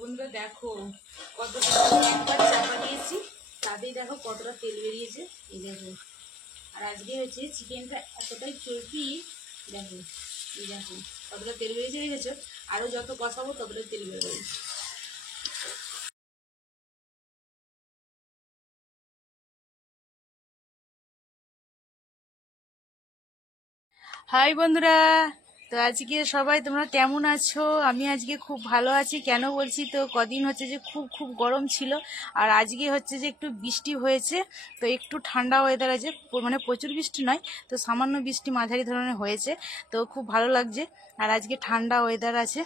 বন্ধুরা দেখো কতটা একবার চাপা দিয়েছি, তাতেই দেখো কতটা তেল বেরিয়েছে। এই দেখো, আর আজকে হচ্ছে চিকেনটা এতটাই চর্বি, দেখো এই দেখো কতটা তেল বেরিয়েছে, দেখেছো? আরও যত কষাবো ততটা তেল বেরোবে। হাই বন্ধুরা, তো আজকে সবাই তোমরা কেমন আছো? আমি আজকে খুব ভালো আছি। কেন বলছি, তো কদিন হচ্ছে যে খুব খুব গরম ছিল, আর আজকে হচ্ছে যে একটু বৃষ্টি হয়েছে, তো একটু ঠান্ডা ওয়েদার আছে, মানে প্রচুর বৃষ্টি নয়, তো সামান্য বৃষ্টি মাঝারি ধরনের হয়েছে, তো খুব ভালো লাগছে। আর আজকে ঠান্ডা ওয়েদার আছে,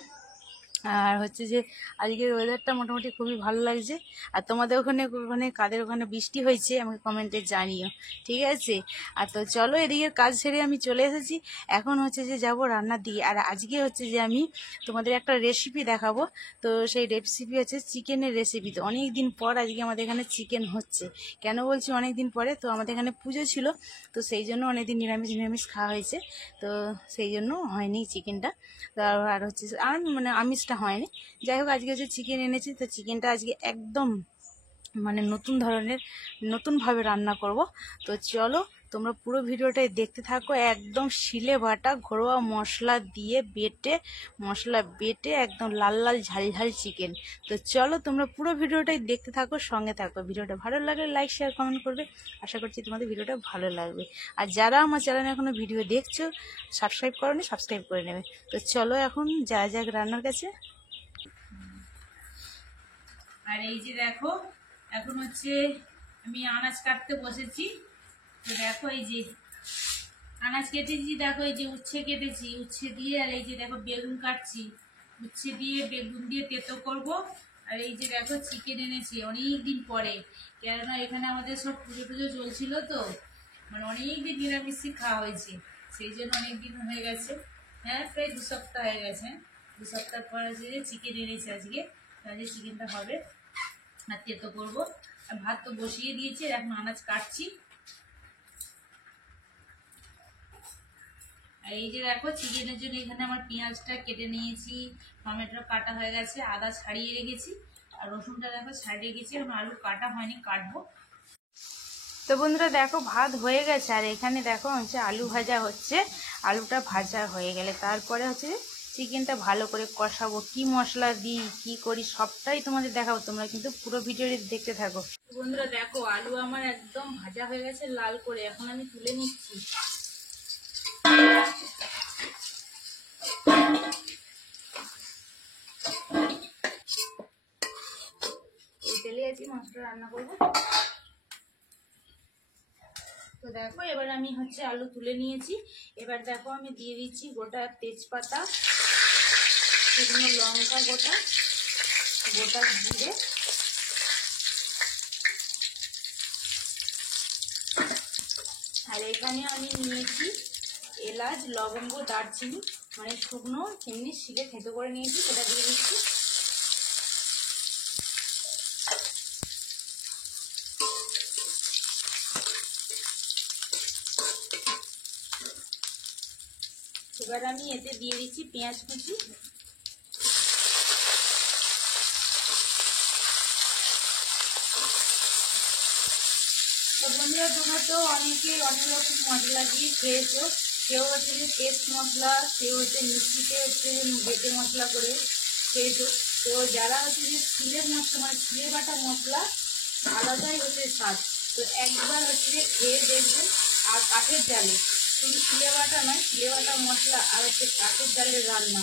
আর হচ্ছে যে আজকের ওয়েদারটা মোটামুটি খুবই ভালো লাগছে। আর তোমাদের ওখানে ওখানে কাদের ওখানে বৃষ্টি হয়েছে আমাকে কমেন্টে জানিও, ঠিক আছে? আর তো চলো, এদিকের কাজ সেরে আমি চলে এসেছি। এখন হচ্ছে যে যাব রান্নার দিকে। আর আজকে হচ্ছে যে আমি তোমাদের একটা রেসিপি দেখাবো। তো সেই রেসিপি হচ্ছে চিকেনের রেসিপি। তো অনেক দিন পর আজকে আমাদের এখানে চিকেন হচ্ছে। কেন বলছি অনেক দিন পরে, তো আমাদের এখানে পুজো ছিল, তো সেই জন্য অনেকদিন নিরামিষ নিরামিষ খাওয়া হয়েছে, তো সেই জন্য হয়নি চিকেনটা। আর হচ্ছে আর মানে আমিষটা হয়নি। যাই হোক, আজকে হচ্ছে চিকেন এনেছি, তো চিকেনটা আজকে একদম মানে নতুন ধরনের নতুনভাবে রান্না করব। তো চলো, তোমরা পুরো ভিডিওটাই দেখতে থাকো। একদম শিলে বাটা ঘরোয়া মশলা দিয়ে মশলা বেটে একদম লাল লাল ঝাল ঝাল চিকেন। তো চলো, তোমরা পুরো ভিডিওটাই দেখতে থাকো, সঙ্গে থাকো। ভিডিওটা ভালো লাগলে লাইক শেয়ার কমেন্ট করবে। আশা করছি তোমাদের ভিডিওটা ভালো লাগবে। আর যারা আমার চ্যানেলে এখনো ভিডিও দেখছো, সাবস্ক্রাইব করোনি, সাবস্ক্রাইব করে নেবে। তো চলো এখন যাওয়া যাক রান্নার কাছে। আর এই যে দেখো, এখন হচ্ছে আমি আনাজ কাটতে বসেছি। তো দেখো, এই যে আনাজ কেটেছি, দেখো এই যে উচ্ছে কেটেছি, উচ্ছে দিয়ে, আর এই যে দেখো বেগুন কাটছি, উচ্ছে দিয়ে বেগুন দিয়ে তেতো করব। আর এই যে দেখো চিকেন এনেছি অনেক দিন পরে, কেননা এখানে আমাদের সব পুজো টুজো চলছিল, তো মানে অনেকদিন নিরামিষই খাওয়া হয়েছে, সেই জন্য অনেক দিন হয়ে গেছে। হ্যাঁ, প্রায় 2 সপ্তাহ হয়ে গেছে। 2 সপ্তাহ পর যে চিকেন এনেছি আজকে, তাহলে চিকেনটা হবে আর তেতো করবো। আর ভাত তো বসিয়ে দিয়েছি, এখন আনাজ কাটছি। আর এই যে দেখো চিকেনের জন্য এখানে আমার পেঁয়াজটা কেটে নিয়েছি, টমেটো কাটা হয়ে গেছে, আদা ছাড়িয়ে রেখেছি, আর রসুনটা দেখো ছাড়িয়ে রেখেছি। আর আলু কাটা হয়নি, কাটবো। তো বন্ধুরা দেখো, ভাত হয়ে গেছে, আর এখানে দেখো হচ্ছে আলু ভাজা হচ্ছে। আলুটা ভাজা হয়ে গেলে তারপরে হচ্ছে চিকেনটা ভালো করে কষাবো, কি মশলা দিই কি করি সবটাই তোমাদের দেখাবো। তোমরা কিন্তু পুরো ভিডিওটি দেখতে থাকো। বন্ধুরা দেখো, আলু আমার একদম ভাজা হয়ে গেছে লাল করে, এখন আমি তুলে নিচ্ছি। তেলে আছি মাছটা রান্না করবো। তো দেখো, এবার আমি হচ্ছে আলু তুলে নিয়েছি। এবার দেখো আমি দিয়ে দিচ্ছি গোটা তেজপাতা, শুকনো লঙ্কা গোটা, গোটা জিরে, আর এখানে আমি নিয়েছি এলাচ, লবঙ্গ, দারচিনি, মানে শুকনো এমনি শিলে থেতো করে নিয়েছি, সেটা দিয়ে দিচ্ছি। এবার আমি এতে দিয়ে দিচ্ছি পেঁয়াজ কুচি। তো বন্ধুরা, তোমরা তো অনেকে অনেক রকম মশলা দিয়ে খেয়েছো। কেউ হচ্ছে যে পেস্ট মশলা, কেউ হচ্ছে মিষ্টিতে হচ্ছে বেটে মশলা করে খেয়েছো। তো যারা হচ্ছে যে শিলের মশলা, মানে শিলে বাটা মশলা, আলাদাই হচ্ছে স্বাদ। তো একবার হচ্ছে যে খেয়ে দেখবেন। আর কাঠের জালে, শুধু শিলে বাটা নয়, শিলে বাটা মশলা আর হচ্ছে কাঠের জালের রান্না,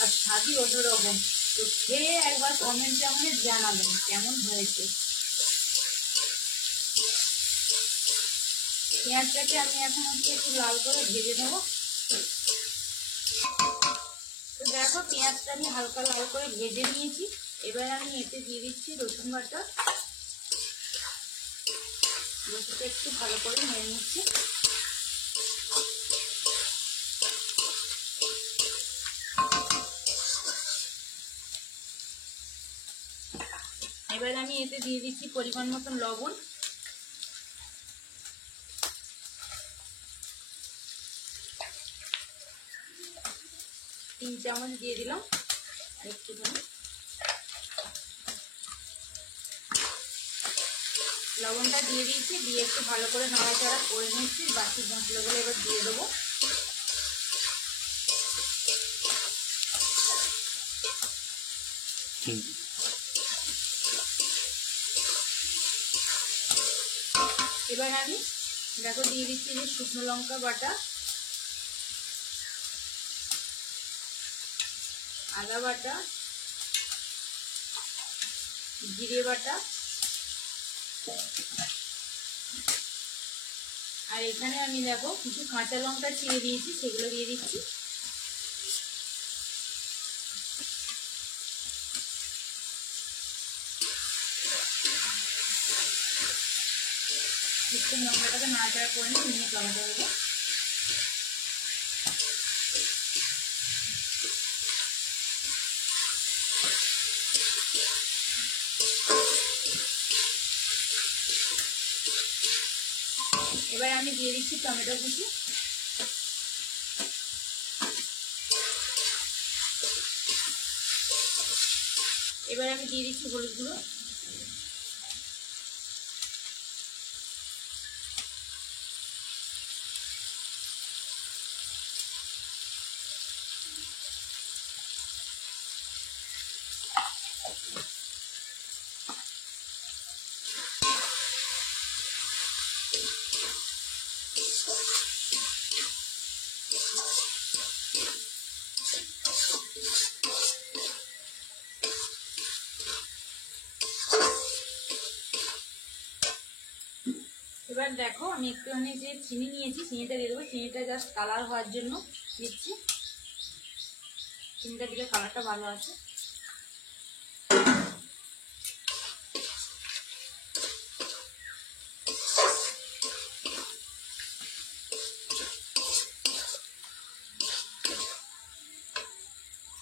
আর স্বাদই অন্যরকম। তো খেয়ে একবার কমেন্টে আমাকে জানাবেন কেমন হয়েছে। পেঁয়াজটাকে আমি এখন হচ্ছে একটু লাল করে ভেজে নেবো। তো দেখো, পেঁয়াজটা আমি হালকা লাল করে ভেজে নিয়েছি। এবার আমি এতে দিয়ে দিচ্ছি রসুন বাটা। রসুনটা একটু ভালো করে নেড়ে নিচ্ছি। এবার আমি এতে দিয়ে দিচ্ছি পরিমাণ মতন লবণ, 3 চামচ দিয়ে দিলাম, আর একটুখানি। লবণটা দিয়ে দিয়েছি, দিয়ে একটু ভালো করে নাড়াচাড়া করে নিচ্ছি। বাকি মশলাগুলো এবার দিয়ে দেবো। এবার আমি দেখো দিয়ে দিচ্ছি যে শুকনো লঙ্কা বাটা, আদা বাটা, জিরে বাটা, আর এখানে আমি দেখো কিছু কাঁচা লঙ্কা চিড়ে দিয়েছি, সেগুলো দিয়ে দিচ্ছি। একটু লঙ্কাটাকে নাড়াচাড়া করে নিয়ে টমেটো দেবো। এবার আমি দিয়ে দিচ্ছি টমেটো কুচি। এবার আমি দিয়ে দিচ্ছি হলুদ গুঁড়ো। এবার দেখো আমি একটুখানি যে চিনি নিয়েছি, চিনিটা দিয়ে দেবো। চিনিটা জাস্ট কালার হওয়ার জন্য দিচ্ছি, চিনিটা দিলে কালারটা ভালো আছে।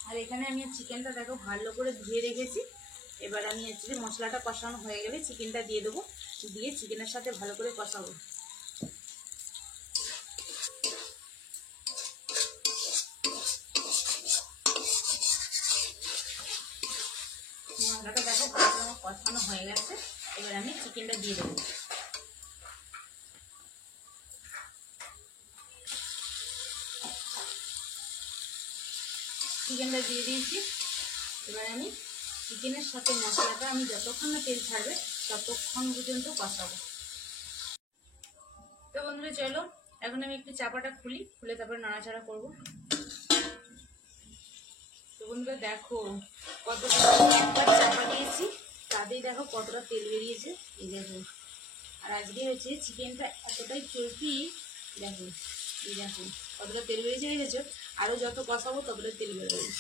আর এখানে আমি চিকেনটা দেখো ভালো করে ধুয়ে রেখেছি। এবার আমি হচ্ছে যে মশলাটা কষানো হয়ে গেলে চিকেনটা দিয়ে দেবো, দিয়ে চিকেনের সাথে ভালো করে কষাবো। মশলাটা দেখো ভালো করে আমার কষানো হয়ে গেছে। এবার আমি চিকেনটা দিয়ে দেবো। চিকেনটা দিয়ে দিয়েছি। এবার আমি চিকেনের সাথে মশলাটা আমি যতক্ষণ না তেল ছাড়বে ততক্ষণ পর্যন্ত কষাবো। তো বন্ধুরা চলো এখন আমি একটু চাপাটা খুলে তারপরে নাড়াচাড়া করবো। তো বন্ধুরা দেখো কতটা একবার চাপা দিয়েছি, তাতেই দেখো কতটা তেল বেরিয়েছে। এই দেখো, আর আজকে হচ্ছে চিকেনটা এতটাই চর্বি, দেখো এই দেখো কতটা তেল বেরিয়েছে, দেখেছো? আরও যত কষাবো ততটা তেল বেরোবে।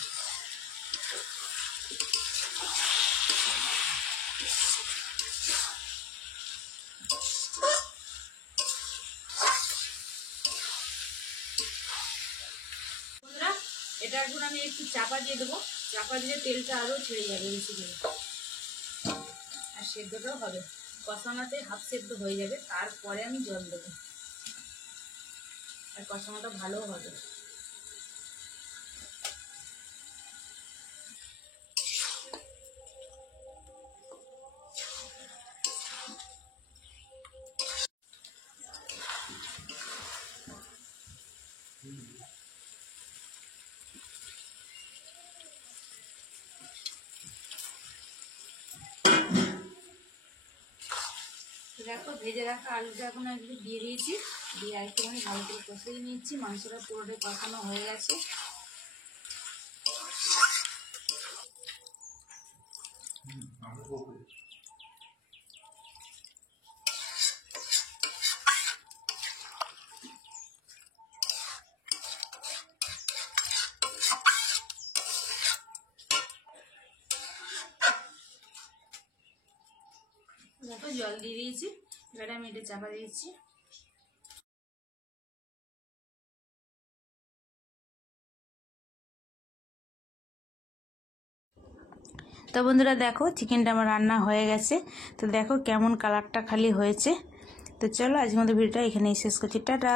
বন্ধুরা এটা এখন আমি একটু চাপা দিয়ে দেবো। চাপা দিলে তেলটা আরও ছেড়ে যাবে বেশি করে, আর সেদ্ধটাও হবে। কষানোতে হাফ সেদ্ধ হয়ে যাবে, তারপরে আমি জল দেবো, আর কষানোটা ভালোও হবে। দেখো ভেজে রাখা আলুটা এখন একটু দিয়ে দিয়েছি, দিয়ে একটুখানি ভালো করে কষিয়ে নিচ্ছি। মাংসটা পুরোটাই কষানো হয়ে গেছে। দেখো জল দিয়ে দিয়েছি। এবারে আমি এটা চাপা দিয়েছি। তো বন্ধুরা দেখো চিকেনটা আমার রান্না হয়ে গেছে। তো দেখো কেমন কালারটা খালি হয়েছে। তো চলো আজকের মতো ভিডিওটা এখানেই শেষ করছি, টাটা।